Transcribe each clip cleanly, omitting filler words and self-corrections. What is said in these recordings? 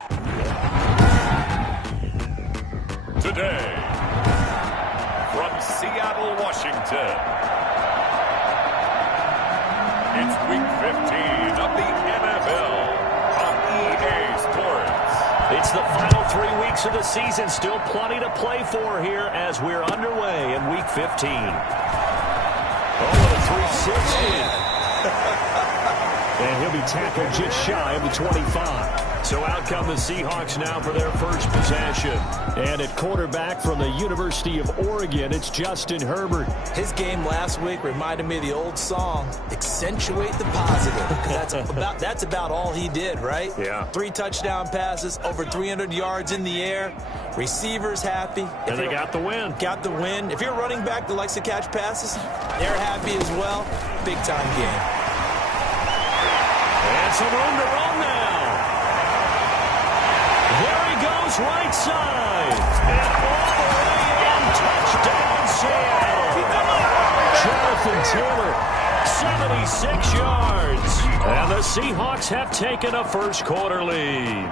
Today, from Seattle, Washington, it's Week 15 of the NFL on EA Sports. It's the final 3 weeks of the season. Still plenty to play for here as we're underway in Week 15. Oh, a 360. And he'll be tackled just shy of the 25. So out come the Seahawks now for their first possession. And at quarterback from the University of Oregon, it's Justin Herbert. His game last week reminded me of the old song, accentuate the positive. That's about all he did, right? Yeah. 3 touchdown passes, over 300 yards in the air. Receivers happy. And they got the win. Got the win. If you're a running back that likes to catch passes, they're happy as well. Big-time game. And some room to run now. There he goes, right side. And all the way in, touchdown Seattle. Jonathan Taylor, 76 yards. And the Seahawks have taken a first quarter lead.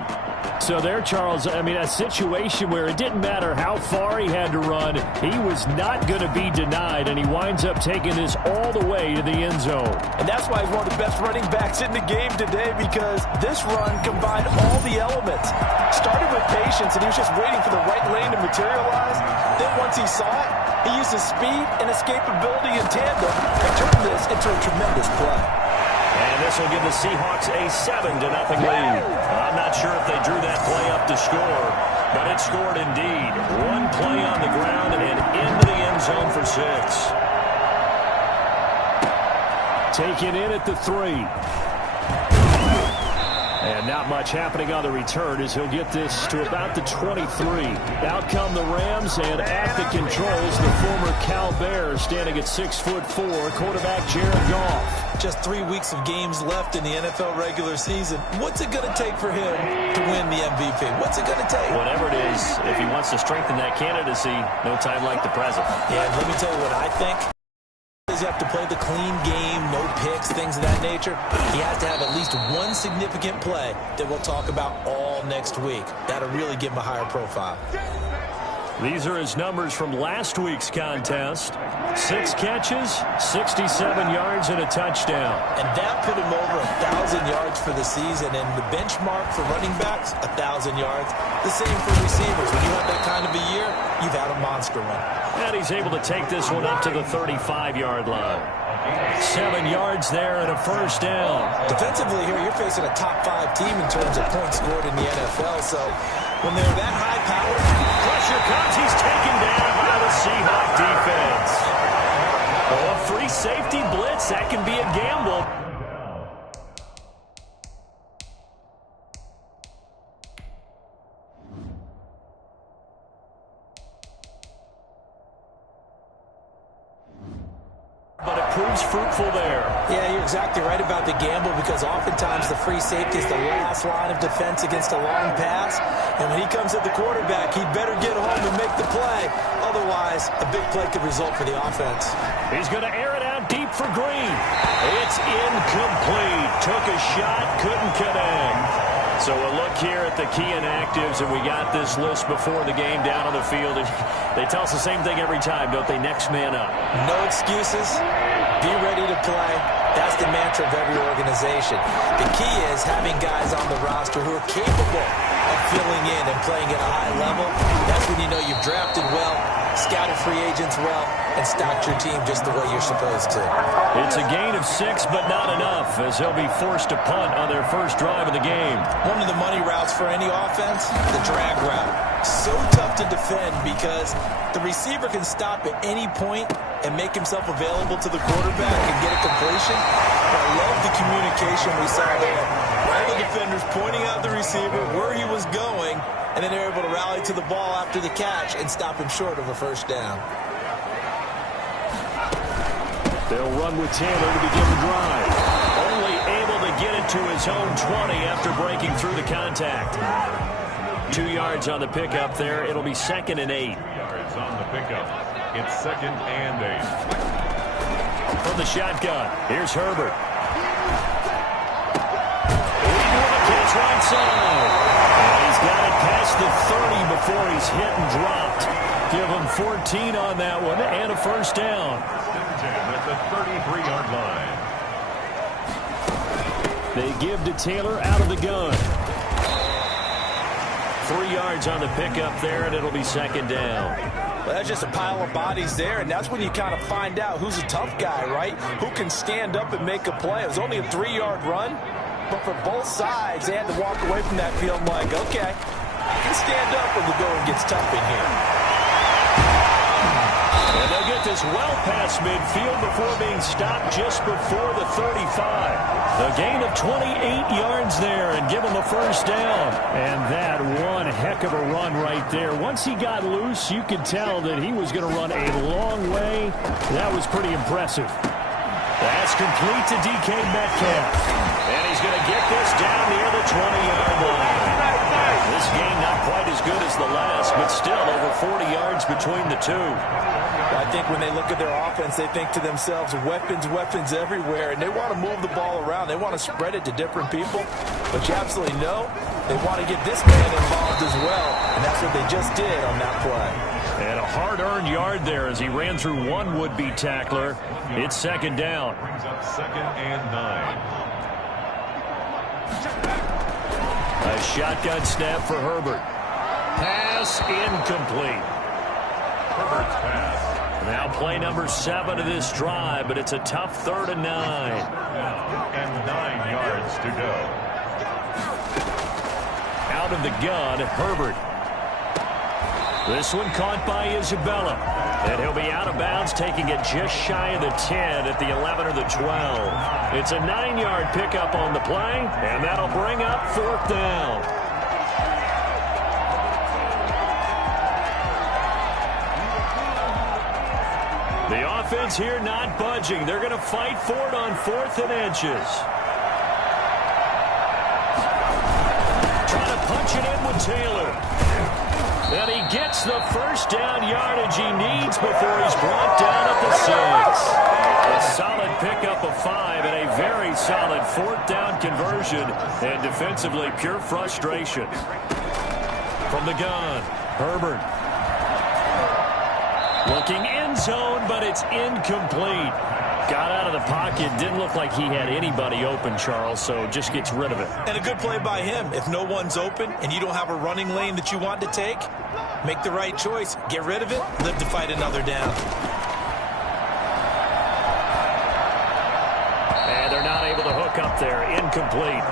So there, Charles, I mean, a situation where it didn't matter how far he had to run, he was not going to be denied, and he winds up taking this all the way to the end zone. And that's why he's one of the best running backs in the game today, because this run combined all the elements. Started with patience, and he was just waiting for the right lane to materialize. Then once he saw it, he used his speed and escapability in tandem and turned this into a tremendous play. And this will give the Seahawks a 7-0 lead. I'm not sure if they drew that play up to score, but it scored indeed. One play on the ground and into the end zone for 6. Taken in at the 3. And not much happening on the return as he'll get this to about the 23. Out come the Rams, and at the controls, the former Cal Bear standing at 6'4", quarterback Jared Goff. Just 3 weeks of games left in the NFL regular season. What's it going to take for him to win the MVP? What's it going to take? Whatever it is, if he wants to strengthen that candidacy, no time like the present. Yeah, let me tell you what I think. You have to play the clean game, no picks, things of that nature. He has to have at least one significant play that we'll talk about all next week. That'll really give him a higher profile. These are his numbers from last week's contest. 6 catches, 67 yards, and a touchdown. And that put him over 1,000 yards for the season. And the benchmark for running backs, 1,000 yards. The same for receivers. When you have that kind of a year, you've had a monster one. And he's able to take this one up to the 35-yard line. 7 yards there and a first down. Defensively here, you're facing a top-5 team in terms of points scored in the NFL. So when they're that high-powered, pressure comes. He's taken down by the Seahawk defense. Oh, a free safety blitz. That can be a gamble. But it proves fruitful there. Yeah, you're exactly right about the gamble, because oftentimes the free safety is the last line of defense against a long pass. And when he comes at the quarterback, he'd better get home and make the play. Otherwise, a big play could result for the offense. He's going to air it out deep for Green. It's incomplete. Took a shot, couldn't connect. So a look here at the key inactives, and we got this list before the game down on the field. And they tell us the same thing every time, don't they? Next man up. No excuses. Be ready to play. That's the mantra of every organization. The key is having guys on the roster who are capable of filling in and playing at a high level. That's when you know you've drafted well, scouted free agents well, and stocked your team just the way you're supposed to. It's a gain of 6, but not enough, as they'll be forced to punt on their first drive of the game. One of the money routes for any offense, the drag route. So tough to defend because the receiver can stop at any point and make himself available to the quarterback and get a completion. But I love the communication we saw there. All the defenders pointing out the receiver, where he was going, and then they're able to rally to the ball after the catch and stop him short of a first down. They'll run with Taylor to begin the drive. Only able to get it to his own 20 after breaking through the contact. 2 yards on the pickup there. It'll be 2nd and 8. 2 yards on the pickup. It's 2nd and 8. From the shotgun, here's Herbert. Leading with a catch right side. And gets the 30 before he's hit and dropped. Give him 14 on that one and a first down. At the 33-yard line. They give to Taylor out of the gun. 3 yards on the pickup there, and it'll be second down. Well, that's just a pile of bodies there, and that's when you kind of find out who's a tough guy, right? Who can stand up and make a play. It was only a 3-yard run, but for both sides, they had to walk away from that field like, okay, I can stand up when the going gets tough in here. And they'll get this well past midfield before being stopped just before the 35. A gain of 28 yards there and give him a first down. And that one heck of a run right there. Once he got loose, you could tell that he was going to run a long way. That was pretty impressive. That's complete to DK Metcalf. And he's going to get this down near the 20-yard line. This game not quite as good as the last, but still over 40 yards between the two. I think when they look at their offense, they think to themselves, weapons, weapons everywhere, and they want to move the ball around. They want to spread it to different people, but you absolutely know they want to get this man involved as well, and that's what they just did on that play. And a hard-earned yard there as he ran through one would-be tackler. It's second down. Brings up 2nd and 9. A shotgun snap for Herbert. Pass incomplete. Herbert's pass. Now play number 7 of this drive, but it's a tough 3rd and 9. And 9 yards to go. Out of the gun, Herbert. This one caught by Isabella. And he'll be out of bounds, taking it just shy of the 10 at the 11 or the 12. It's a 9-yard pickup on the play, and that'll bring up 4th down. The offense here not budging. They're going to fight for it on 4th and inches. Trying to punch it in with Taylor. And he gets the first down yardage he needs before he's brought down at the 6. A solid pickup of 5 and a very solid 4th down conversion. And defensively, pure frustration. From the gun, Herbert. Looking end zone, but it's incomplete. Got out of the pocket. Didn't look like he had anybody open, Charles, so just gets rid of it. And a good play by him. If no one's open and you don't have a running lane that you want to take, make the right choice. Get rid of it. Live to fight another down. And they're not able to hook up there. Incomplete.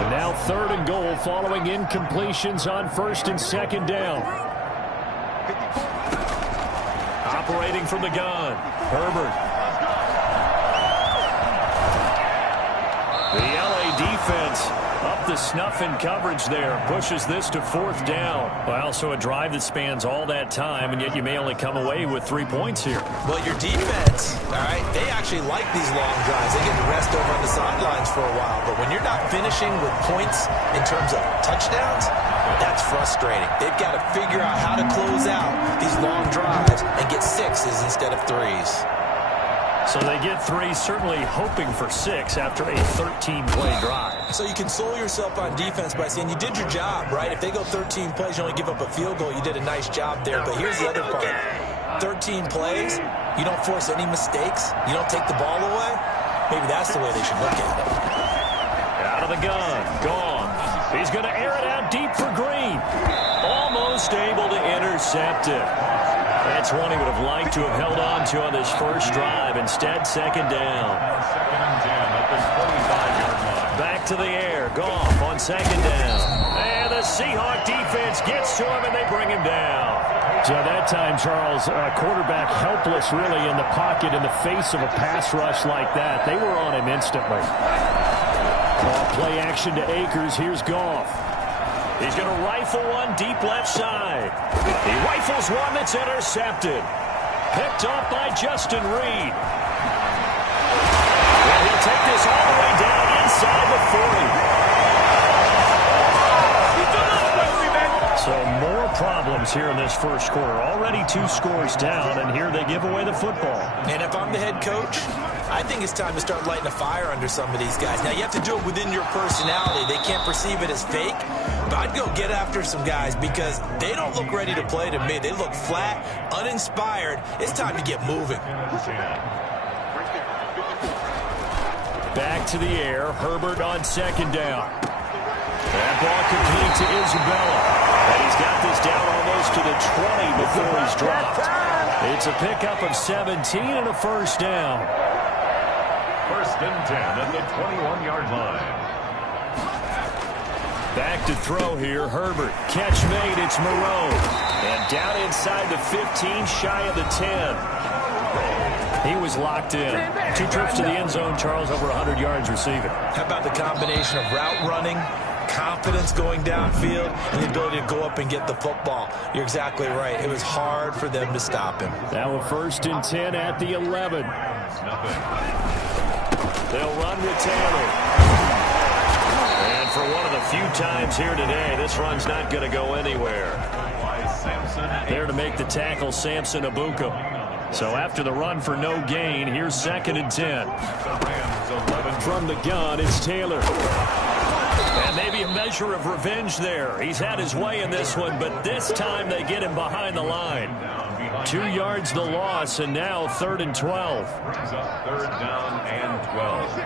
And now 3rd and goal following incompletions on 1st and 2nd down. Operating from the gun, Herbert. The LA defense up the snuff in coverage there. Pushes this to 4th down. Well, so a drive that spans all that time, and yet you may only come away with 3 points here. Well, your defense, all right, they actually like these long drives. They get to rest over on the sidelines for a while. But when you're not finishing with points in terms of touchdowns, that's frustrating. They've got to figure out how to close out these long drives and get 6s instead of 3s. So they get 3, certainly hoping for 6 after a 13-play drive. So you console yourself on defense by saying you did your job, right? If they go 13 plays, you only give up a field goal, you did a nice job there. But here's the other part. 13 plays, you don't force any mistakes, you don't take the ball away. Maybe that's the way they should look at it. Out of the gun, gone. He's going to air it out deep for Green. Almost able to intercept it. That's one he would have liked to have held on to on this first drive. Instead, 2nd down. 2nd and 10 at the 25-yard line. Back to the air. Goff on 2nd down. And the Seahawks defense gets to him, and they bring him down. So that time, Charles, quarterback helpless really in the pocket in the face of a pass rush like that. They were on him instantly. Ball play action to Akers. Here's Goff. He's going to rifle one deep left side. He rifles one that's intercepted. Picked off by Justin Reed. And he'll take this all the way down inside the 40. So more problems here in this first quarter. Already 2 scores down, and here they give away the football. And if I'm the head coach, I think it's time to start lighting a fire under some of these guys. Now, you have to do it within your personality. They can't perceive it as fake. But I'd go get after some guys because they don't look ready to play to me. They look flat, uninspired. It's time to get moving. Back to the air. Herbert on second down. That ball complete to Isabella. And he's got this down almost to the 20 before he's dropped. It's a pickup of 17 and a first down. First and 10 at the 21-yard line. Back to throw here. Herbert. Catch made. It's Moreau. And down inside the 15, shy of the 10. He was locked in. 2 trips to the end zone. Charles, over 100 yards receiving. How about the combination of route running, confidence going downfield, and the ability to go up and get the football? You're exactly right. It was hard for them to stop him. Now a first and 10 at the 11. They'll run with Taylor. And for one of the few times here today, this run's not going to go anywhere. There to make the tackle, Samson Abuka. So after the run for no gain, here's second and 10. From the gun, it's Taylor. And maybe a measure of revenge there. He's had his way in this one, but this time they get him behind the line. 2 yards the loss, and now 3rd and 12. Third down and 12.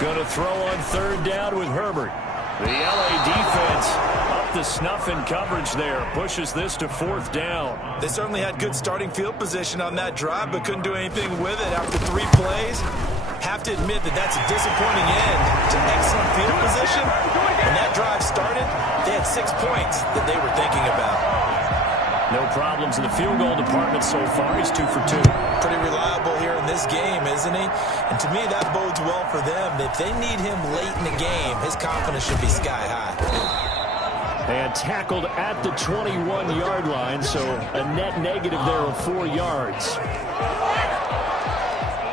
Going to throw on 3rd down with Herbert. The LA defense up to snuff in coverage there. Pushes this to 4th down. They certainly had good starting field position on that drive, but couldn't do anything with it after 3 plays. Have to admit that that's a disappointing end to excellent field position. When that drive started, they had 6 points that they were thinking about. No problems in the field goal department so far. He's 2 for 2. Pretty reliable here in this game, isn't he? And to me, that bodes well for them. If they need him late in the game, his confidence should be sky high. And tackled at the 21-yard line, so a net negative there of 4 yards.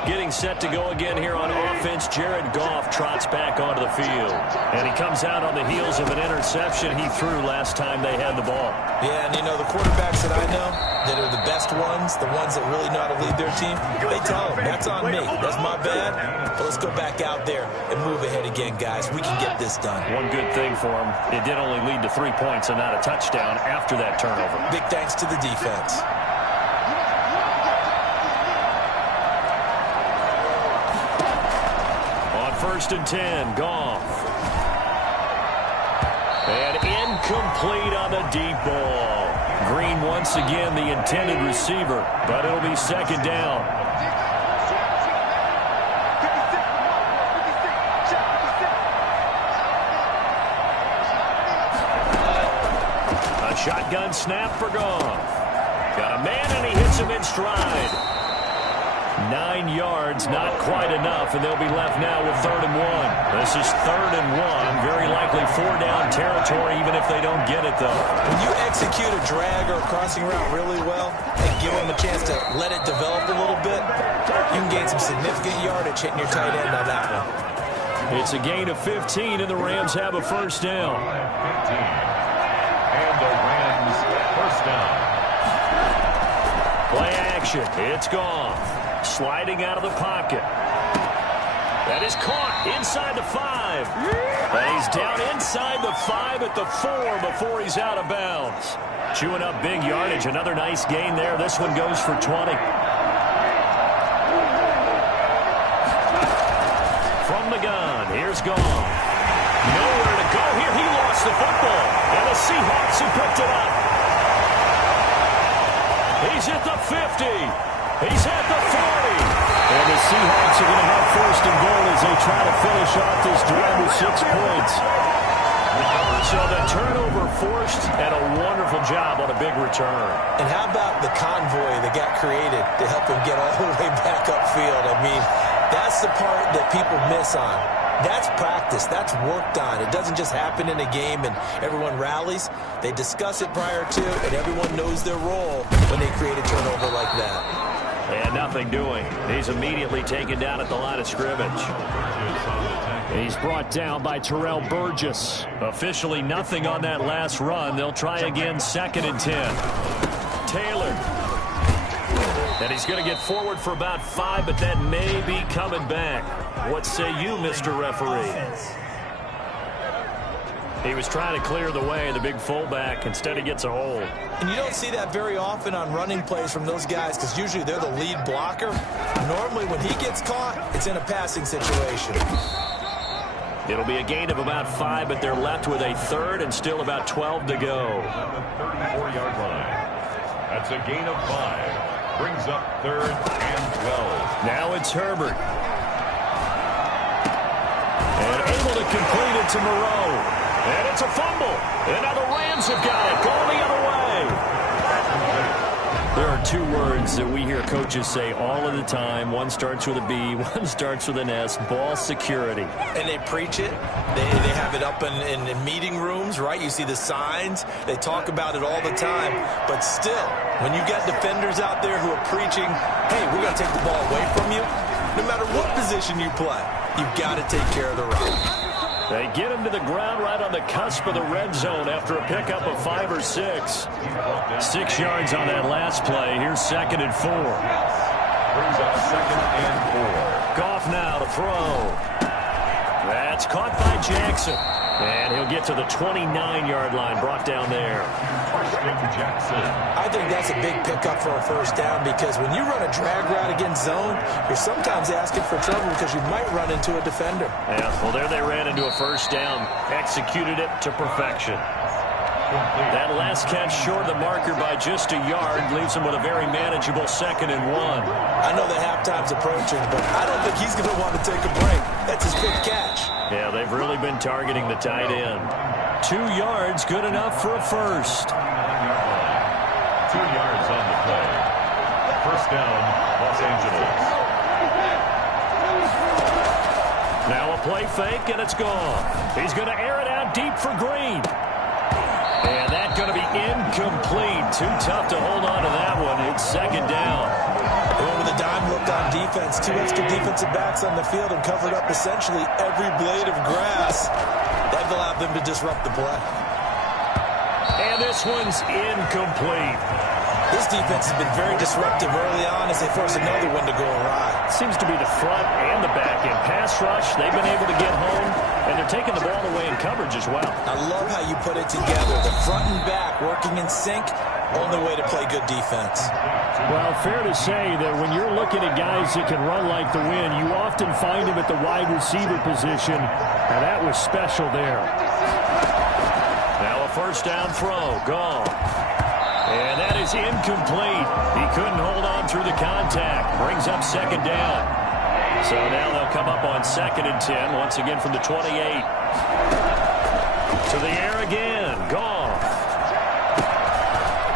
Getting set to go again here on offense, Jared Goff trots back onto the field. And he comes out on the heels of an interception he threw last time they had the ball. Yeah, and you know, the quarterbacks that I know that are the best ones, the ones that really know how to lead their team, they tell them, that's on me. That's my bad. But let's go back out there and move ahead again, guys. We can get this done. One good thing for him, it did only lead to 3 points and not a touchdown after that turnover. Big thanks to the defense. First and 10, Goff. And incomplete on the deep ball. Green once again the intended receiver, but it'll be second down. A shotgun snap for Goff. Got a man and he hits him in stride. 9 yards, not quite enough, and they'll be left now with 3rd and 1. This is 3rd and 1, very likely 4-down territory, even if they don't get it, though. When you execute a drag or a crossing route really well and give them a chance to let it develop a little bit, you can gain some significant yardage hitting your tight end on that one. It's a gain of 15, and the Rams have a first down. 15. And the Rams first down. Play action. It's Goff. Sliding out of the pocket. That is caught inside the 5. And he's down inside the 5 at the 4 before he's out of bounds. Chewing up big yardage. Another nice gain there. This one goes for 20. From the gun, here's Goff. Nowhere to go here. He lost the football. And the Seahawks have picked it up. He's at the 50. He's at the 40. And the Seahawks are going to have first and goal as they try to finish off this drive with 6 points. So the turnover forced, and a wonderful job on a big return. And how about the convoy that got created to help him get all the way back upfield? I mean, that's the part that people miss on. That's practice. That's worked on. It doesn't just happen in a game and everyone rallies. They discuss it prior to, and everyone knows their role when they create a turnover like that. And nothing doing. He's immediately taken down at the line of scrimmage. He's brought down by Terrell Burgess. Officially nothing on that last run. They'll try again, 2nd and 10. Taylor. And he's going to get forward for about 5, but that may be coming back. What say you, Mr. Referee? He was trying to clear the way, the big fullback. Instead, he gets a hold. And you don't see that very often on running plays from those guys because usually they're the lead blocker. Normally, when he gets caught, it's in a passing situation. It'll be a gain of about 5, but they're left with a third and still about 12 to go. At the 34-yard line. That's a gain of 5. Brings up 3rd and 12. Now it's Herbert. And able to complete it to Moreau. And it's a fumble. And now the Rams have got it. Going the other way. There are 2 words that we hear coaches say all of the time. One starts with a B, one starts with an S. Ball security. And they preach it. They have it up in meeting rooms, right? You see the signs. They talk about it all the time. But still, when you got defenders out there who are preaching, hey, we're going to take the ball away from you, no matter what position you play, you've got to take care of the run. They get him to the ground right on the cusp of the red zone after a pickup of 5 or 6. 6 yards on that last play. Here's 2nd and 4. Brings up 2nd and 4. Goff now to throw. That's caught by Jackson. And he'll get to the 29-yard line, brought down there. Jackson. I think that's a big pickup for a first down because when you run a drag route against zone, you're sometimes asking for trouble because you might run into a defender. Yeah, well, there they ran into a first down, executed it to perfection. That last catch short of the marker by just a yard leaves him with a very manageable 2nd and 1. I know the halftime's approaching, but I don't think he's going to want to take a break. That's his quick catch. Yeah, they've really been targeting the tight end. 2 yards, good enough for a first. 2 yards on the play. First down, Los Angeles. Now a play fake, and it's gone. He's going to air it out deep for Green. And that's going to be incomplete. Too tough to hold on to that one. It's 2nd down. With a dime look on defense, 2 extra defensive backs on the field and covered up essentially every blade of grass. That allowed them to disrupt the play. And this one's incomplete. This defense has been very disruptive early on as they force another one to go awry. Seems to be the front and the back end. Pass rush, they've been able to get home, and they're taking the ball away in coverage as well. I love how you put it together. The front and back working in sync, only way to play good defense. Well, fair to say that when you're looking at guys that can run like the wind, you often find them at the wide receiver position, and that was special there. Now a first down throw, Goff. And that is incomplete. He couldn't hold on through the contact. Brings up 2nd down. So now they'll come up on 2nd and 10, once again from the 28. To the air again, Goff.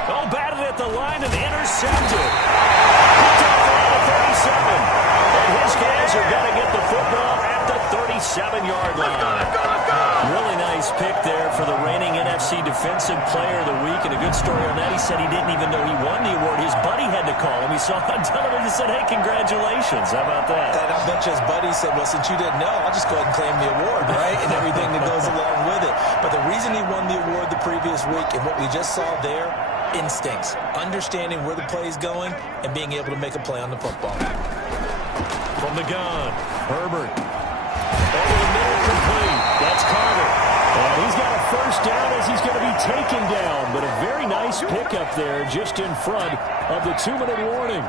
Oh, batted at the line and intercepted. Picked up around the 37. And his guys are going to get the football at the 37-yard line. Really nice pick there for the reigning NFC Defensive Player of the Week. And a good story on that, he said he didn't even know he won the award. His buddy had to call him. He saw it on television and said, hey, congratulations. How about that? And I bet you his buddy said, well, since you didn't know, I'll just go ahead and claim the award, right? And everything that goes along with it. But the reason he won the award the previous week and what we just saw there, instincts, understanding where the play is going and being able to make a play on the football. From the gun, Herbert. Over the middle, complete. That's Carter. And he's got a first down as he's going to be taken down. But a very nice pickup there just in front of the 2-minute warning.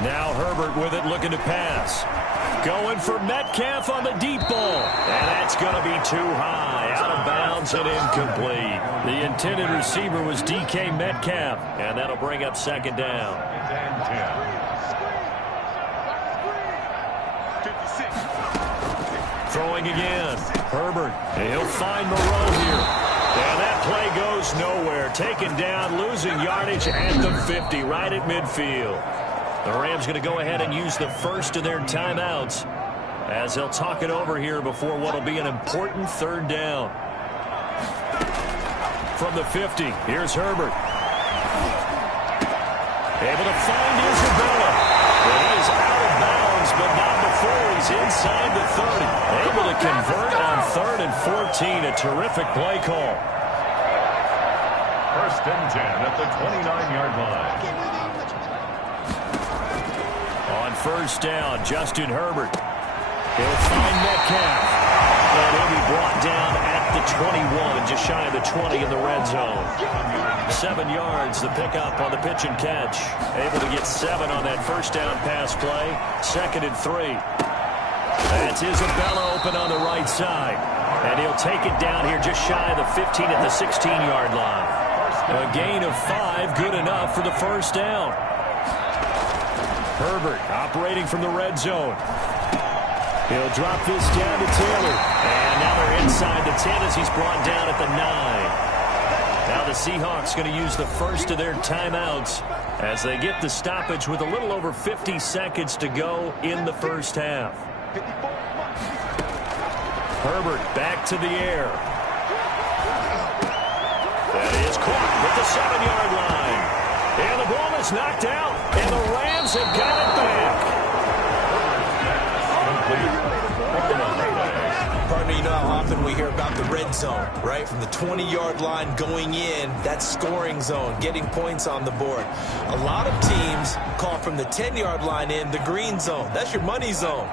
Now Herbert with it, looking to pass. Going for Metcalf on the deep ball. And that's going to be too high. Out of bounds and incomplete. The intended receiver was DK Metcalf. And that'll bring up 2nd down. Throwing again. Herbert. He'll find Moreau here. And that play goes nowhere. Taken down, losing yardage at the 50, right at midfield. The Rams going to go ahead and use the first of their timeouts as they'll talk it over here before what will be an important 3rd down. From the 50, here's Herbert. Able to find Isabella. He is out of bounds, but not before he's inside the 30. Able to convert on 3rd and 14. A terrific play call. First and 10 at the 29-yard line. On first down, Justin Herbert. He'll find Metcalf. And he'll be brought down at the 21, just shy of the 20 in the red zone. 7 yards, the pickup on the pitch and catch. Able to get 7 on that first down pass play. 2nd and 3. That's Isabella open on the right side. And he'll take it down here just shy of the 15 at the 16-yard line. A gain of 5, good enough for the first down. Herbert operating from the red zone. He'll drop this down to Taylor. And now they're inside the 10 as he's brought down at the 9. Now the Seahawks going to use the first of their timeouts as they get the stoppage with a little over 50 seconds to go in the first half. Herbert back to the air. That is caught at the 7-yard line. And the ball is knocked out. And the Rams have got it back. Partner, you know how often we hear about the red zone, right? From the 20-yard line going in, that scoring zone, getting points on the board. A lot of teams call from the 10-yard line in the green zone. That's your money zone.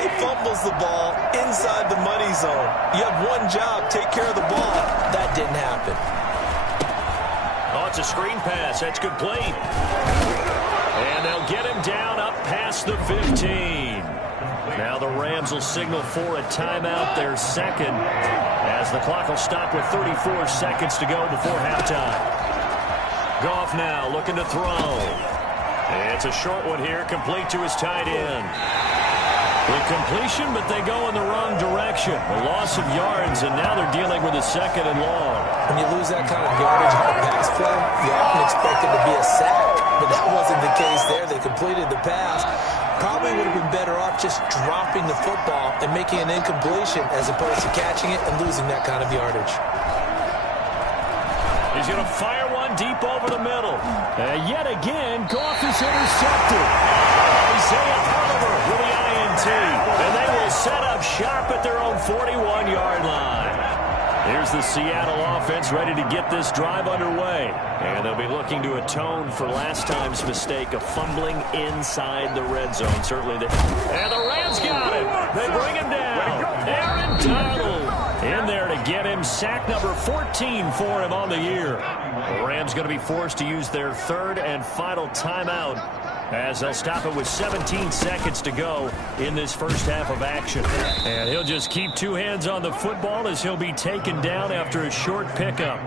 He fumbles the ball inside the money zone. You have one job, take care of the ball. That didn't happen. Oh, it's a screen pass. That's complete. And they'll get him down up past the 15. Now the Rams will signal for a timeout, their second, as the clock will stop with 34 seconds to go before halftime. Goff now looking to throw. It's a short one here, complete to his tight end. The completion, but they go in the wrong direction. A loss of yards, and now they're dealing with a 2nd and long. When you lose that kind of yardage on a pass play, you often expect it to be a sack, but that wasn't the case there. They completed the pass. Probably would have been better off just dropping the football and making an incompletion as opposed to catching it and losing that kind of yardage. He's going to fire one deep over the middle. And yet again, Goff is intercepted. Isaiah Herbert with the INT. And they will set up shop at their own 41-yard line. Here's the Seattle offense ready to get this drive underway. And they'll be looking to atone for last time's mistake of fumbling inside the red zone. Certainly they... And the Rams got him. They bring him down. Aaron Donald in there to get him. Sack number 14 for him on the year. The Rams going to be forced to use their 3rd and final timeout as they'll stop it with 17 seconds to go in this first half of action. And he'll just keep 2 hands on the football as he'll be taken down after a short pickup.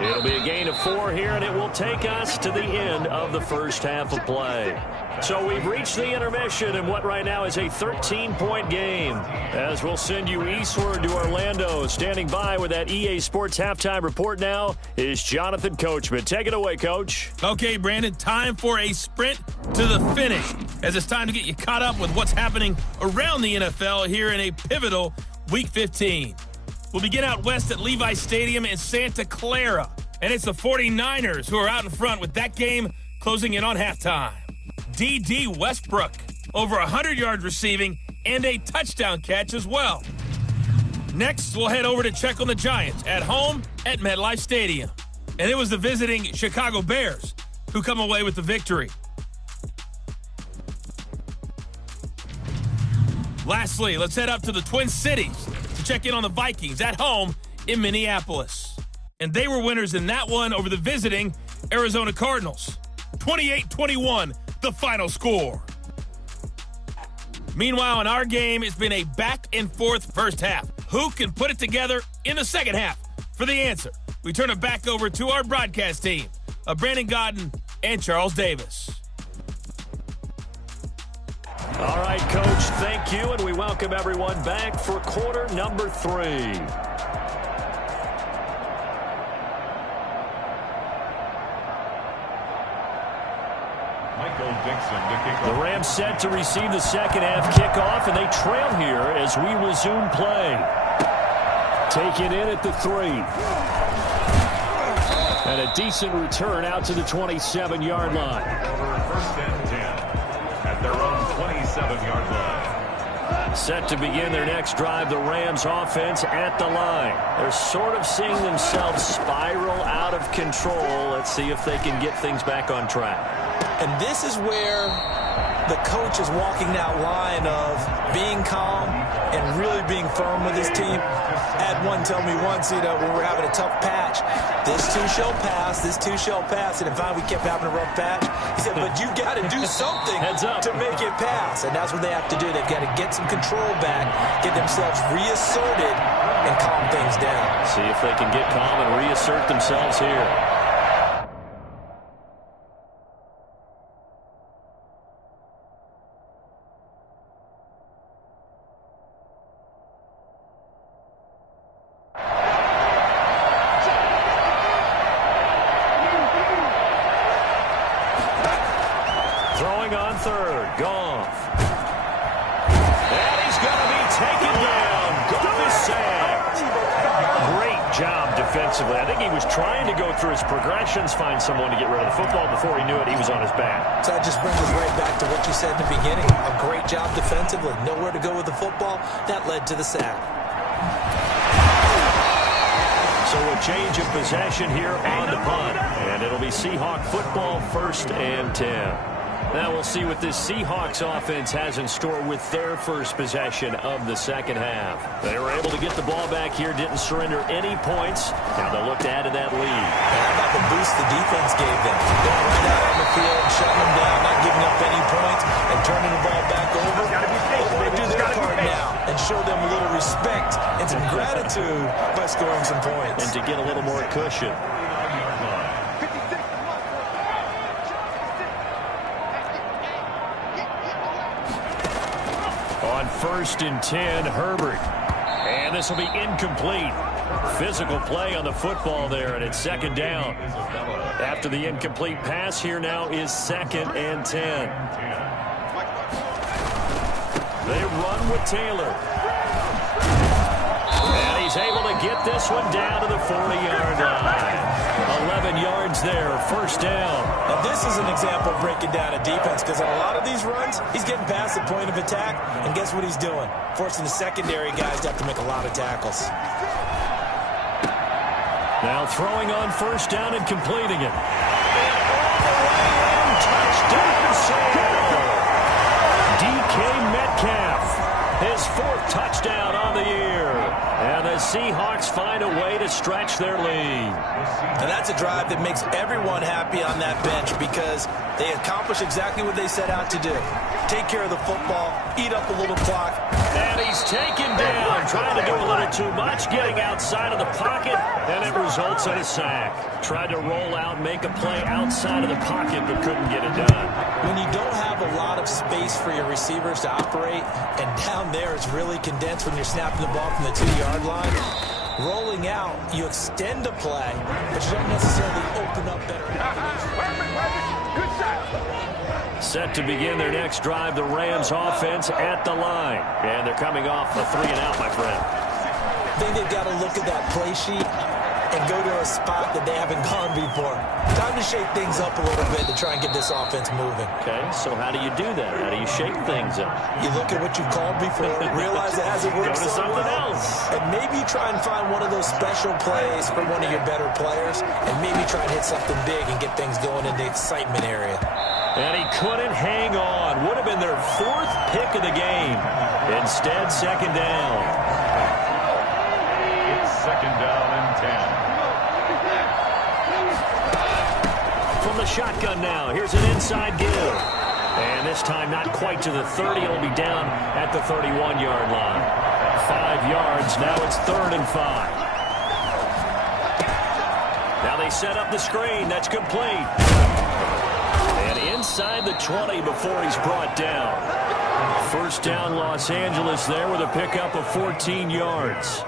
It'll be a gain of 4 here, and it will take us to the end of the first half of play. So we've reached the intermission in what right now is a 13-point game. As we'll send you eastward to Orlando. Standing by with that EA Sports halftime report now is Jonathan Coachman. Take it away, Coach. Okay, Brandon, time for a sprint to the finish, as it's time to get you caught up with what's happening around the NFL here in a pivotal Week 15. We'll begin out west at Levi Stadium in Santa Clara, and it's the 49ers who are out in front with that game closing in on halftime. D.D. Westbrook, over 100 yards receiving and a touchdown catch as well. Next, we'll head over to check on the Giants at home at MetLife Stadium. And it was the visiting Chicago Bears who come away with the victory. Lastly, let's head up to the Twin Cities to check in on the Vikings at home in Minneapolis. And they were winners in that one over the visiting Arizona Cardinals. 28-21, the final score. Meanwhile, in our game, it's been a back-and-forth first half. Who can put it together in the second half? For the answer, we turn it back over to our broadcast team of Brandon Godden and Charles Davis. All right, Coach, thank you, and we welcome everyone back for quarter number 3. The Rams set to receive the second half kickoff, and they trail here as we resume play. Take it in at the 3. And a decent return out to the 27-yard line. First and 10 at their own 27-yard line. Set to begin their next drive, the Rams offense at the line. They're sort of seeing themselves spiral out of control. Let's see if they can get things back on track. And this is where the coach is walking that line of being calm and really being firm with his team. I had one tell me once, when we're having a tough patch, this too shall pass, this too shall pass. And finally we kept having a rough patch. He said, but you got to do something to make it pass. And that's what they have to do. They've got to get some control back, get themselves reasserted, and calm things down. See if they can get calm and reassert themselves here. Throwing on third, Goff. And he's going to be taken down. Goff is sacked. Great job defensively. I think he was trying to go through his progressions, find someone to get rid of the football. Before he knew it, he was on his back. So that just brings us right back to what you said in the beginning. A great job defensively. Nowhere to go with the football. That led to the sack. So a change of possession here on the punt. And it'll be Seahawk football, 1st and 10. Now we'll see what this Seahawks offense has in store with their first possession of the second half. They were able to get the ball back here, didn't surrender any points. Now they'll look to add to that lead. How about the boost the defense gave them? Going right out on the field, shutting them down, not giving up any points, and turning the ball back over. They want to do their part now and show them a little respect and some gratitude by scoring some points. And to get a little more cushion. On 1st and 10, Herbert. And this will be incomplete. Physical play on the football there, and it's 2nd down. After the incomplete pass, here now is 2nd and 10. They run with Taylor. And he's able to get this one down to the 40-yard line. 11 yards there, 1st down. Now this is an example of breaking down a defense, because on a lot of these runs, he's getting past the point of attack, and guess what he's doing? Forcing the secondary guys to have to make a lot of tackles. Now throwing on 1st down and completing it. And all the way in, touchdown Seattle. DK Metcalf, his 4th touchdown on the year. And the Seahawks find a way to stretch their lead. And that's a drive that makes everyone happy on that bench, because they accomplish exactly what they set out to do. Take care of the football, eat up a little clock. And he's taken down, trying to do a little too much, getting outside of the pocket, and it results in a sack. Tried to roll out, make a play outside of the pocket, but couldn't get it done. When you don't have a lot of space for your receivers to operate, and down there it's really condensed when you're snapping the ball from the 2-yard line, rolling out, you extend the play, but you don't necessarily open up better. Good shot. Set to begin their next drive, the Rams offense at the line. And they're coming off a 3-and-out, my friend. I think they've got to look at that play sheet and go to a spot that they haven't gone before. Time to shake things up a little bit to try and get this offense moving. Okay, so how do you do that? How do you shake things up? You look at what you've called before, realize it hasn't worked so well, and maybe try and find one of those special plays for one of your better players, and maybe try and hit something big and get things going in the excitement area. And he couldn't hang on. Would have been their 4th pick of the game. Instead, 2nd down. It's 2nd down and 10. From the shotgun now, here's an inside give. And this time not quite to the 30. It'll be down at the 31-yard line. 5 yards. Now it's 3rd and 5. Now they set up the screen. That's complete. And inside the 20 before he's brought down. 1st down, Los Angeles there with a pickup of 14 yards.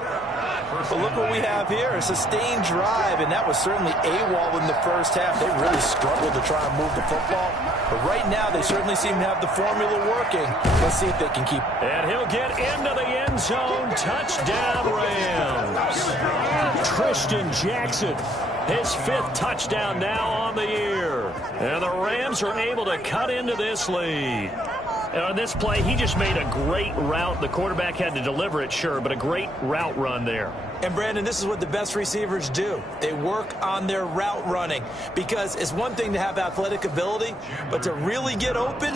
But look what we have here, a sustained drive, and that was certainly AWOL in the first half. They really struggled to try and move the football. But right now, they certainly seem to have the formula working. Let's see if they can keep. And he'll get into the end zone. Touchdown, Rams. Tristan Jackson, his 5th touchdown now on the year. And the Rams are able to cut into this lead. On this play, he just made a great route. The quarterback had to deliver it, sure, but a great route run there. And, Brandon, this is what the best receivers do. They work on their route running because it's one thing to have athletic ability, but to really get open,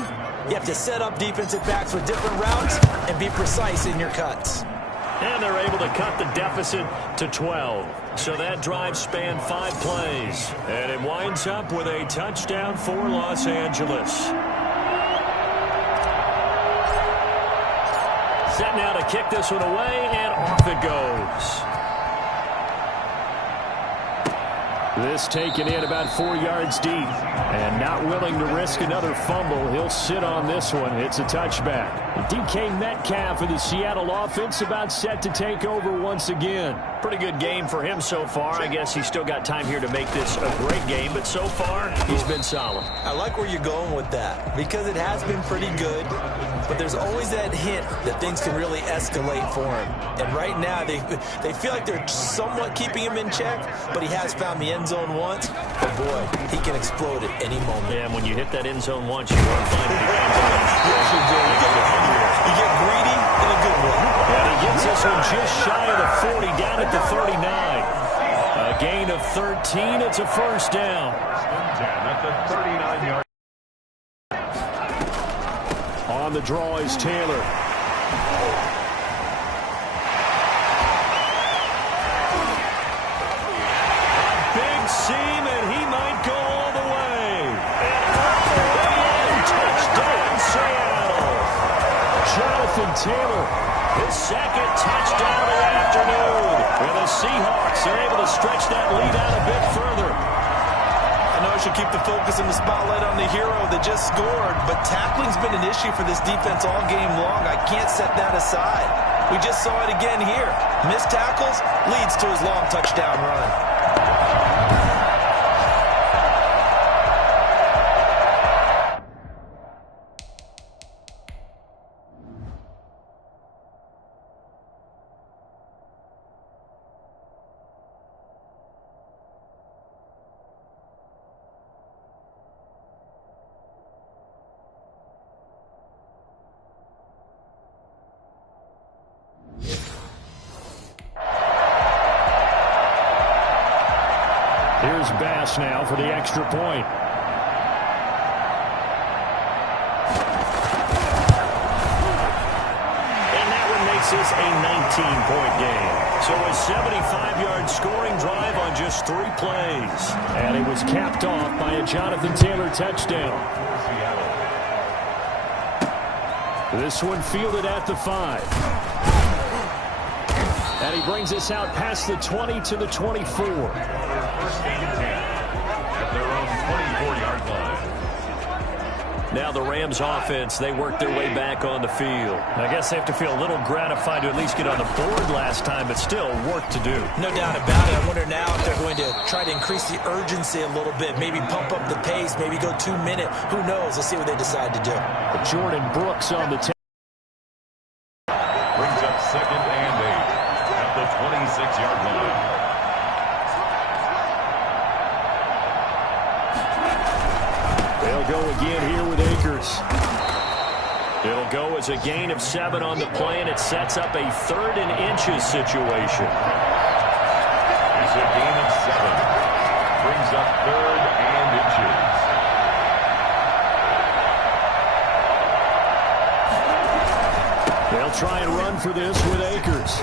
you have to set up defensive backs with different routes and be precise in your cuts. And they're able to cut the deficit to 12. So that drive spanned 5 plays. And it winds up with a touchdown for Los Angeles. Set now to kick this one away, and off it goes. This taken in about 4 yards deep. And not willing to risk another fumble. He'll sit on this one. It's a touchback. DK Metcalf of the Seattle offense about set to take over once again. Pretty good game for him so far. I guess he's still got time here to make this a great game, but so far, he's been solid. I like where you're going with that because it has been pretty good, but there's always that hint that things can really escalate for him. And right now, they feel like they're somewhat keeping him in check, but he has found the end zone once. But boy, he can explode at any moment. Yeah, and when you hit that end zone once, you want to find it again. Yes, you do. You get greedy in a good way. And he gets this one just shy of the 40, down at the 39. A gain of 13. It's a first down. At the 39-yard. On the draw is Taylor. Big seam, and he might go all the way. And all the way in. Touchdown, Seattle. Jonathan Taylor, his second touchdown of the afternoon. And the Seahawks are able to stretch that lead out a bit further. I know I should keep the focus and the spotlight on the hero that just scored, but tackling's been an issue for this defense all game long. I can't set that aside. We just saw it again here. Missed tackles leads to his long touchdown run. Here's Bass now for the extra point. And that one makes this a 19-point game. So a 75-yard scoring drive on just 3 plays. And it was capped off by a Jonathan Taylor touchdown. This one fielded at the 5. And he brings us out past the 20 to the 24. First and 10 at their own 24-yard line. Now the Rams offense, they work their way back on the field. I guess they have to feel a little gratified to at least get on the board last time, but still work to do. No doubt about it. I wonder now if they're going to try to increase the urgency a little bit, maybe pump up the pace, maybe go 2 minute. Who knows? Let's see what they decide to do. Jordan Brooks on the Brings up 2nd and 8 at the 26-yard line. They'll go again here with Akers. It'll go as a gain of 7 on the play, and it sets up a 3rd and inches situation. It's a gain of 7. Brings up 3rd and inches. They'll try and run for this with Akers.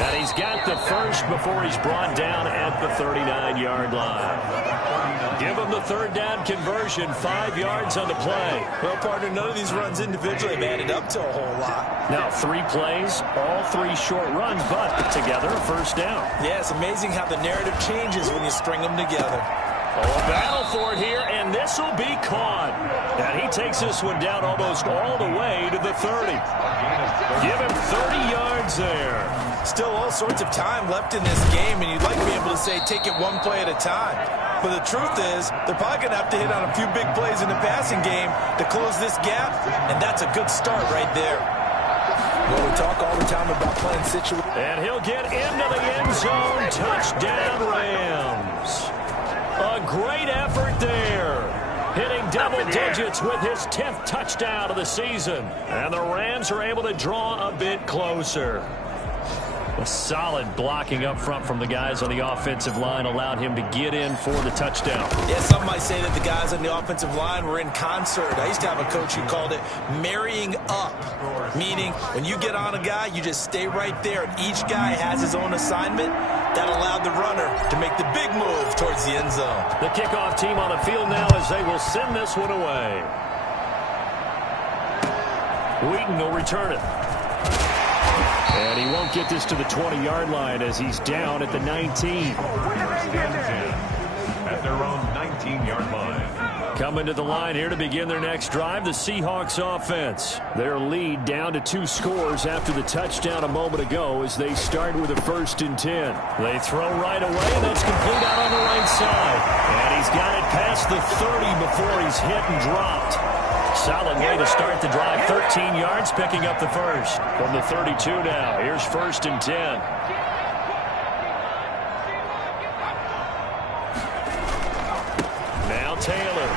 And he's got the first before he's brought down at the 39-yard line. Give him the 3rd down conversion, 5 yards on the play. Well, partner, none of these runs individually have added up to a whole lot. Now 3 plays, all 3 short runs, but together a first down. Yeah, it's amazing how the narrative changes when you string them together. Oh, battle for it here, and this will be caught. And he takes this one down almost all the way to the 30. Give him 30 yards there. Still all sorts of time left in this game, and you'd like to be able to say take it one play at a time. But the truth is, they're probably going to have to hit on a few big plays in the passing game to close this gap, and that's a good start right there. Well, we talk all the time about playing situations. And he'll get into the end zone. Touchdown, Rams. A great effort there. Hitting double digits with his 10th touchdown of the season. And the Rams are able to draw a bit closer. A solid blocking up front from the guys on the offensive line allowed him to get in for the touchdown. Yeah, some might say that the guys on the offensive line were in concert. I used to have a coach who called it marrying up, meaning when you get on a guy, you just stay right there, and each guy has his own assignment. That allowed the runner to make the big move towards the end zone. The kickoff team on the field now as they will send this one away. Wheaton will return it. And he won't get this to the 20-yard line as he's down at the 19. First and 10 at their own 19-yard line. Coming to the line here to begin their next drive, the Seahawks offense. Their lead down to 2 scores after the touchdown a moment ago as they start with a 1st and 10. They throw right away, and that's complete out on the right side. And he's got it past the 30 before he's hit and dropped. Solid way to start the drive. 13 yards, picking up the first. From the 32 now, here's 1st and 10. Now Taylor.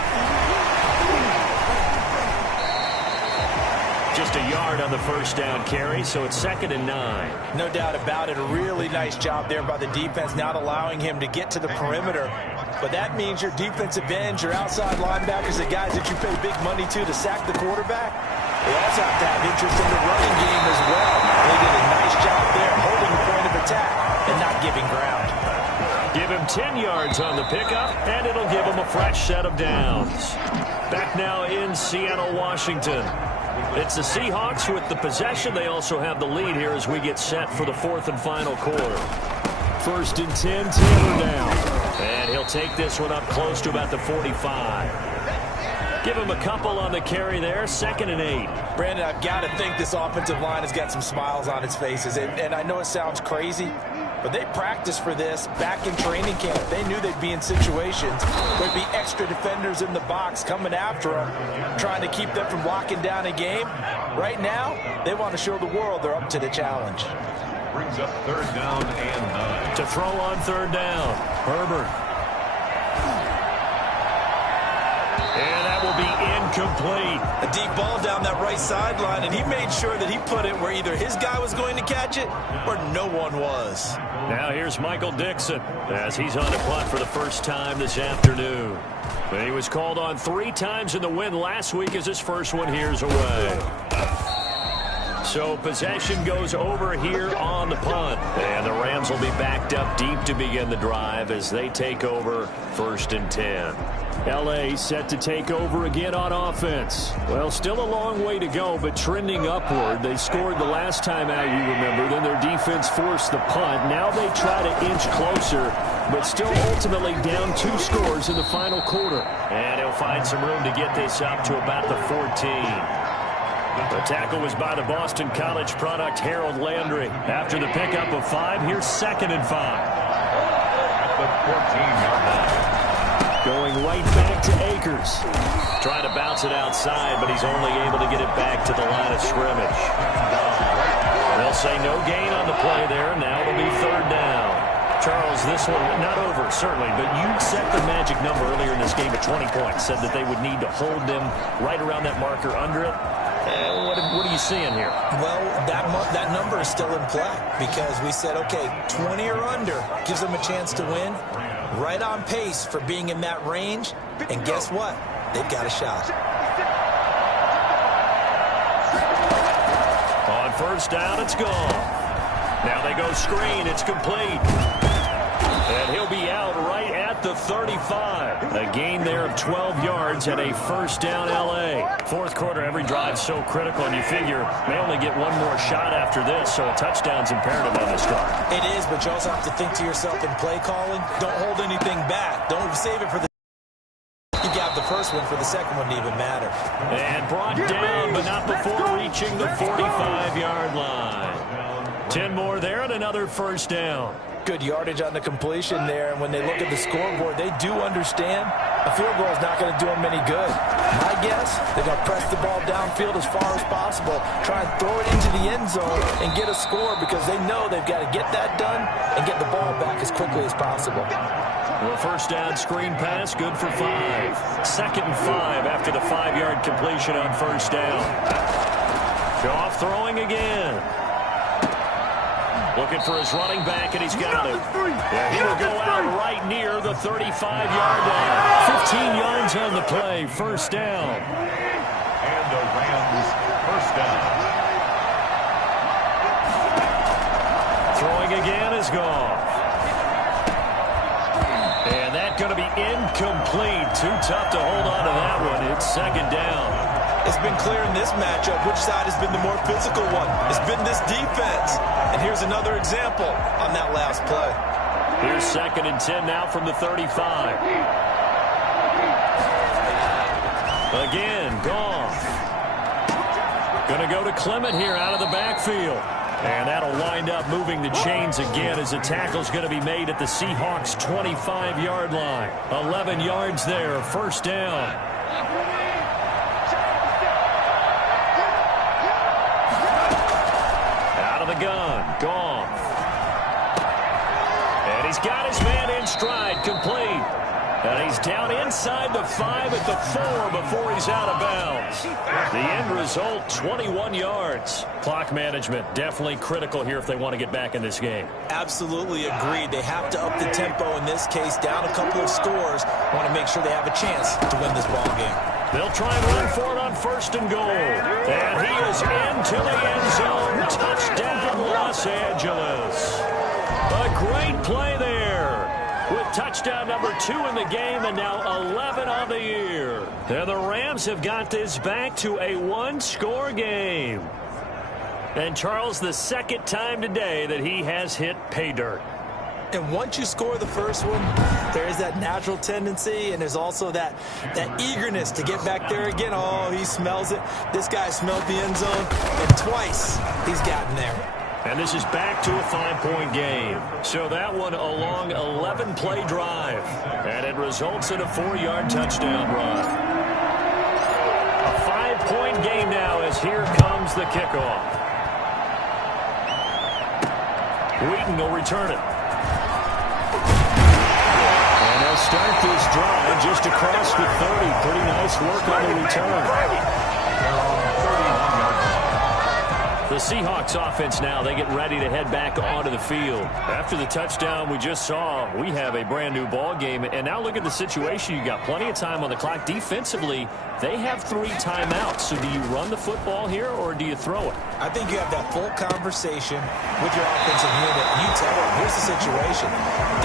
Just a yard on the first down carry, so it's 2nd and 9. No doubt about it. A really nice job there by the defense, not allowing him to get to the perimeter. But that means your defensive ends, your outside linebackers, the guys that you pay big money to sack the quarterback, they also have to have interest in the running game as well. They did a nice job there holding the point of attack and not giving ground. Give him 10 yards on the pickup, and it'll give him a fresh set of downs. Back now in Seattle, Washington. It's the Seahawks with the possession. They also have the lead here as we get set for the 4th and final quarter. 1st and 10, Taylor down. And he'll take this one up close to about the 45. Give him a couple on the carry there. 2nd and 8. Brandon, I've got to think this offensive line has got some smiles on its faces. And I know it sounds crazy, but they practiced for this back in training camp. They knew they'd be in situations where there'd be extra defenders in the box coming after them, trying to keep them from locking down a game. Right now, they want to show the world they're up to the challenge. Brings up 3rd down and 9. To throw on 3rd down, Herbert. And that will be incomplete. A deep ball down that right sideline, and he made sure that he put it where either his guy was going to catch it or no one was. Now here's Michael Dixon as he's on the punt for the first time this afternoon. He was called on 3 times in the win last week as his first one here's away. So possession goes over here on the punt. And the Rams will be backed up deep to begin the drive as they take over 1st and 10. L.A. set to take over again on offense. Well, still a long way to go, but trending upward. They scored the last time out, you remember. Then their defense forced the punt. Now they try to inch closer, but still ultimately down 2 scores in the final quarter. And he'll find some room to get this up to about the 14. The tackle was by the Boston College product, Harold Landry. After the pickup of 5, here's 2nd and 5. At the 14-yard line. Going right back to Akers. Trying to bounce it outside, but he's only able to get it back to the line of scrimmage. They'll say no gain on the play there. Now it'll be 3rd down. Charles, this one not over, certainly, but you set the magic number earlier in this game at 20 points. Said that they would need to hold them right around that marker under it. What are you seeing here? Well, that number is still in play because we said, okay, 20 or under gives them a chance to win. Right on pace for being in that range. And guess what? They've got a shot. On 1st down, it's gone. Now they go screen. It's complete. And he'll be out right at the 35. A gain there of 12 yards and a 1st down L.A. 4th quarter, every drive so critical, and you figure they only get one more shot after this, so a touchdown's imperative on this drive. It is, but you also have to think to yourself in play calling, don't hold anything back. Don't save it for the... You got the first one for the second one to even matter. And brought down, but not before reaching the 45-yard line. 10 more there and another 1st down. Good yardage on the completion there, and when they look at the scoreboard, they do understand a field goal is not going to do them any good. My guess, they're going to press the ball downfield as far as possible, try and throw it into the end zone and get a score because they know they've got to get that done and get the ball back as quickly as possible. The first down screen pass, good for 5. 2nd and 5 after the 5-yard completion on first down. Goff throwing again. Looking for his running back, and he's got him. Yeah, he will go out right near the 35-yard line. 15 yards on the play, first down. And the Rams first down. Throwing again is Goff. And that's going to be incomplete. Too tough to hold on to that one. It's 2nd down. It's been clear in this matchup which side has been the more physical one. It's been this defense. And here's another example on that last play. Here's 2nd and 10 now from the 35. Again, Goff. Going to go to Clement here out of the backfield. And that'll wind up moving the chains again as the tackle's going to be made at the Seahawks' 25-yard line. 11 yards there, first down. Out of the gun, Goff. And he's got his man in stride, complete. And he's down inside the 5 at the 4 before he's out of bounds. The end result, 21 yards. Clock management, definitely critical here if they want to get back in this game. Absolutely agreed. They have to up the tempo in this case, down a couple of scores. Want to make sure they have a chance to win this ball game. They'll try and run for it on 1st and goal. And he is into the end zone. Touchdown, Los Angeles. A great play there. With touchdown number 2 in the game and now 11 on the year. And the Rams have got this back to a 1-score game. And Charles, the 2nd time today that he has hit pay dirt. And once you score the first one, there is that natural tendency, and there's also that eagerness to get back there again. Oh, he smells it. This guy smelled the end zone, and twice he's gotten there. And this is back to a 5-point game. So that one a long 11-play drive. And it results in a 4-yard touchdown run. A 5-point game now as here comes the kickoff. Wheaton will return it. And they'll start this drive just across the 30. Pretty nice work on the return. The Seahawks offense now, they get ready to head back onto the field. After the touchdown we just saw, we have a brand new ball game. And now look at the situation. You got plenty of time on the clock. Defensively, they have 3 timeouts. So do you run the football here or do you throw it? I think you have that full conversation with your offensive unit. You tell them, here's the situation.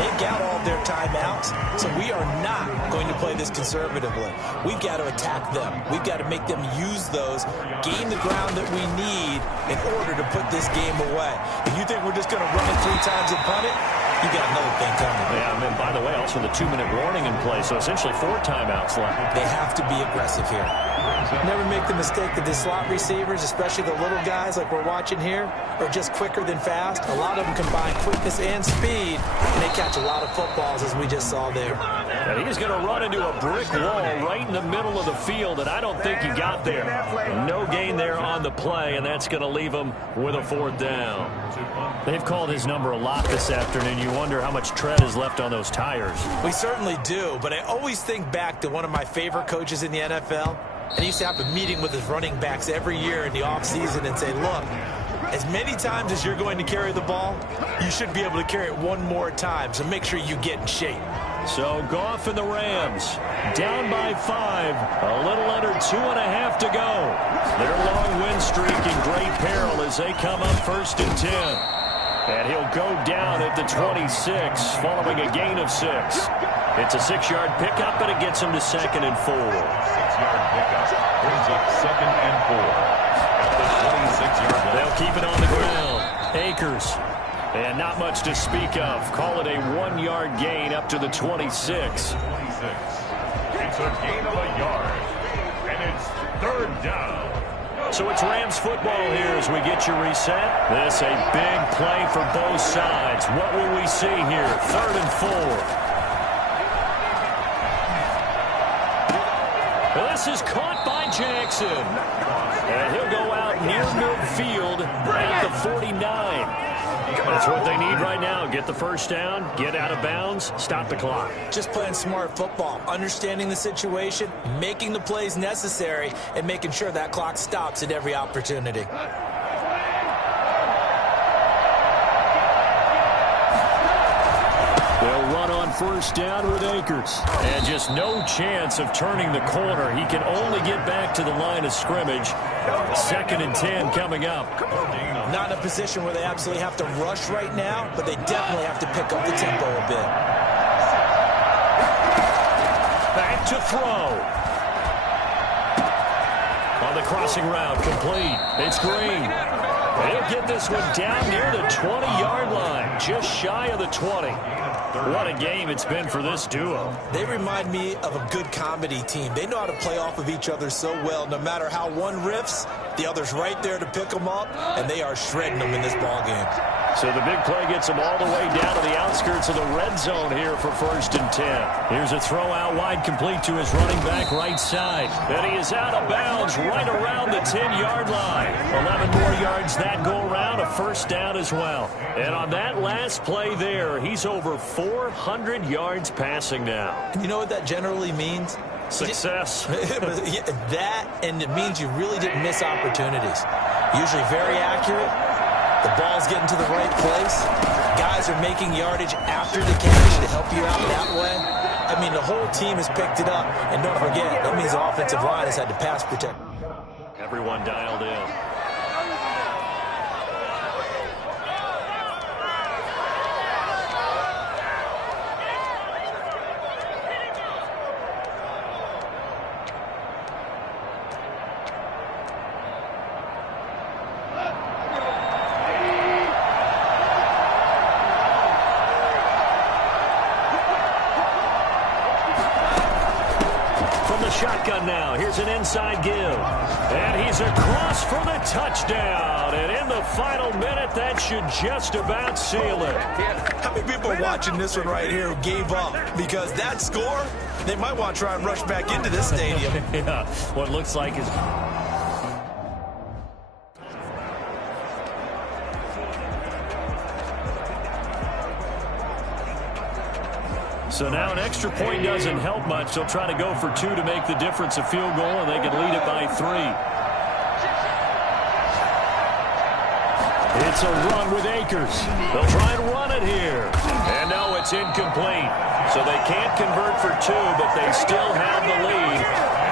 They've got all their timeouts, so we are not going to play this conservatively. We've got to attack them. We've got to make them use those, gain the ground that we need in order to put this game away. If you think we're just going to run it 3 times and punt it, you got another thing coming. Yeah, and by the way, also the 2-minute warning in play, so essentially 4 timeouts left. They have to be aggressive here. Never make the mistake that the slot receivers, especially the little guys like we're watching here, are just quicker than fast. A lot of them combine quickness and speed, and they catch a lot of footballs, as we just saw there. And he's going to run into a brick wall right in the middle of the field, and I don't think he got there. No gain there on the play, and that's going to leave him with a 4th down. They've called his number a lot this afternoon. You wonder how much tread is left on those tires. We certainly do, but I always think back to one of my favorite coaches in the NFL. And he used to have a meeting with his running backs every year in the offseason and say, look, as many times as you're going to carry the ball, you should be able to carry it 1 more time, so make sure you get in shape. So Goff and the Rams down by 5, a little under 2.5 to go. Their long win streak in great peril as they come up 1st and 10. And he'll go down at the 26 following a gain of 6. It's a 6-yard pickup, and it gets him to 2nd and 4. 6-yard pickup brings up 2nd and 4 at the 26-yard line. They'll keep it on the ground. Akers. And not much to speak of. Call it a 1-yard gain up to the 26. 26. It's a gain of a yard. And it's 3rd down. So it's Rams football here as we get you reset. This a big play for both sides. What will we see here? 3rd and 4. This is caught by Jackson. And he'll go out near midfield at the 49. That's what they need right now. Get the first down, get out of bounds, stop the clock. Just playing smart football, understanding the situation, making the plays necessary, and making sure that clock stops at every opportunity. They'll run on first down with Akers. And just no chance of turning the corner. He can only get back to the line of scrimmage. 2nd and 10 coming up. Not in a position where they absolutely have to rush right now, but they definitely have to pick up the tempo a bit. Back to throw. On the crossing route, complete. It's Green. He'll get this one down near the 20-yard line, just shy of the 20. What a game it's been for this duo. They remind me of a good comedy team. They know how to play off of each other so well. No matter how one riffs, the other's right there to pick them up, and they are shredding them in this ball game. So the big play gets them all the way down to the outskirts of the red zone here for 1st and 10. Here's a throw out wide, complete to his running back right side. And he is out of bounds right around the 10-yard line. 11 more yards that go around, a first down as well. And on that last play there, he's over 400 yards passing now. And you know what that generally means? Success. That, and it means you really didn't miss opportunities. Usually very accurate. The ball's getting to the right place. Guys are making yardage after the catch to help you out that way. I mean, the whole team has picked it up. And don't forget, that means the offensive line has had to pass protect. Everyone dialed in. Shotgun now. Here's an inside give. And he's across for the touchdown. And in the final minute, that should just about seal it. How many people are watching this one right here who gave up? Because that score, they might want to try and rush back into this stadium. Yeah, what looks like is... So now an extra point doesn't help much. They'll try to go for 2 to make the difference a field goal, and they can lead it by 3. It's a run with Akers. They'll try and run it here. And no, it's incomplete. So they can't convert for 2, but they still have the lead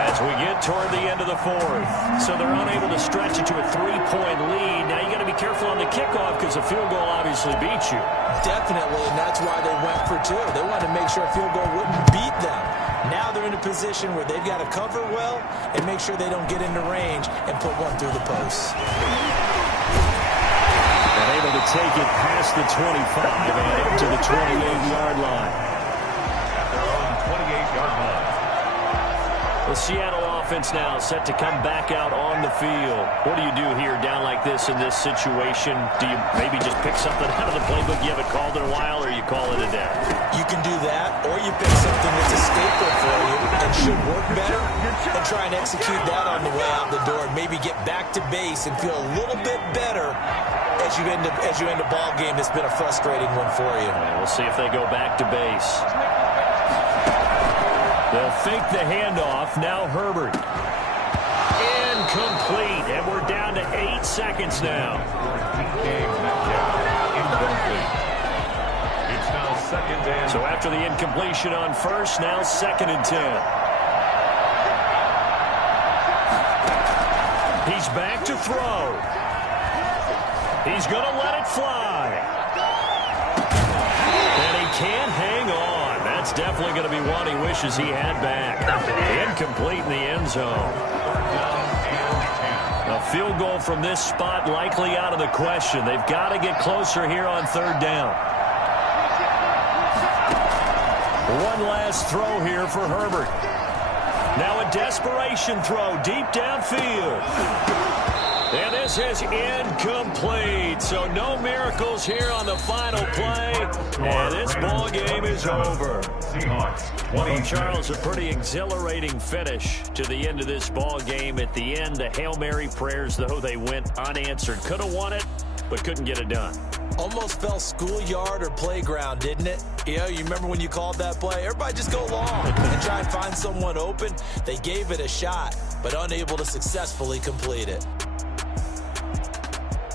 as we get toward the end of the 4th. So they're unable to stretch it to a 3-point lead. Now you got to be careful on the kickoff because the field goal obviously beats you. Definitely, and that's why they went for 2. They wanted to make sure a field goal wouldn't beat them. Now they're in a position where they've got to cover well and make sure they don't get into range and put one through the post. And able to take it past the 25 and up to the 28-yard line. Their own 28-yard line. The Seattle offense now set to come back out on the field. What do you do here down like this in this situation? Do you maybe just pick something out of the playbook you haven't called in a while, or you call it a day? You can do that, or you pick something that's a staple for you and should work better and try and execute that on the way out the door and maybe get back to base and feel a little bit better as you end a ball game that's been a frustrating one for you. And we'll see if they go back to base. They'll fake the handoff. Now Herbert. Incomplete. And we're down to 8 seconds now. It's now 2nd and... So after the incompletion on first, now 2nd and 10. He's back to throw. He's going to let it fly. And he can't hang on. That's definitely going to be one he wishes he had back. Incomplete in the end zone. A field goal from this spot likely out of the question. They've got to get closer here on 3rd down. One last throw here for Herbert. Now a desperation throw deep downfield. And this is incomplete. So no miracles here on the final play. And this ball game is over. Seahawks, Well, Charles, a pretty exhilarating finish to the end of this ball game. At the end, the Hail Mary prayers, though, they went unanswered. Could have won it, but couldn't get it done. Almost fell schoolyard or playground, didn't it? You remember when you called that play? Everybody just go long and try and find someone open. They gave it a shot, but unable to successfully complete it.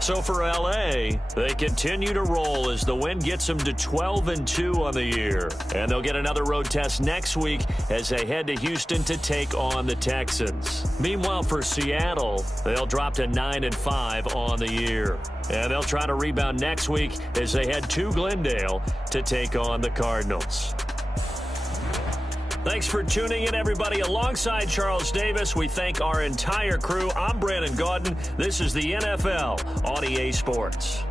So for L.A., they continue to roll as the win gets them to 12-2 on the year. And they'll get another road test next week as they head to Houston to take on the Texans. Meanwhile, for Seattle, they'll drop to 9-5 on the year. And they'll try to rebound next week as they head to Glendale to take on the Cardinals. Thanks for tuning in, everybody. Alongside Charles Davis, we thank our entire crew. I'm Brandon Gaudin. This is the NFL on EA Sports.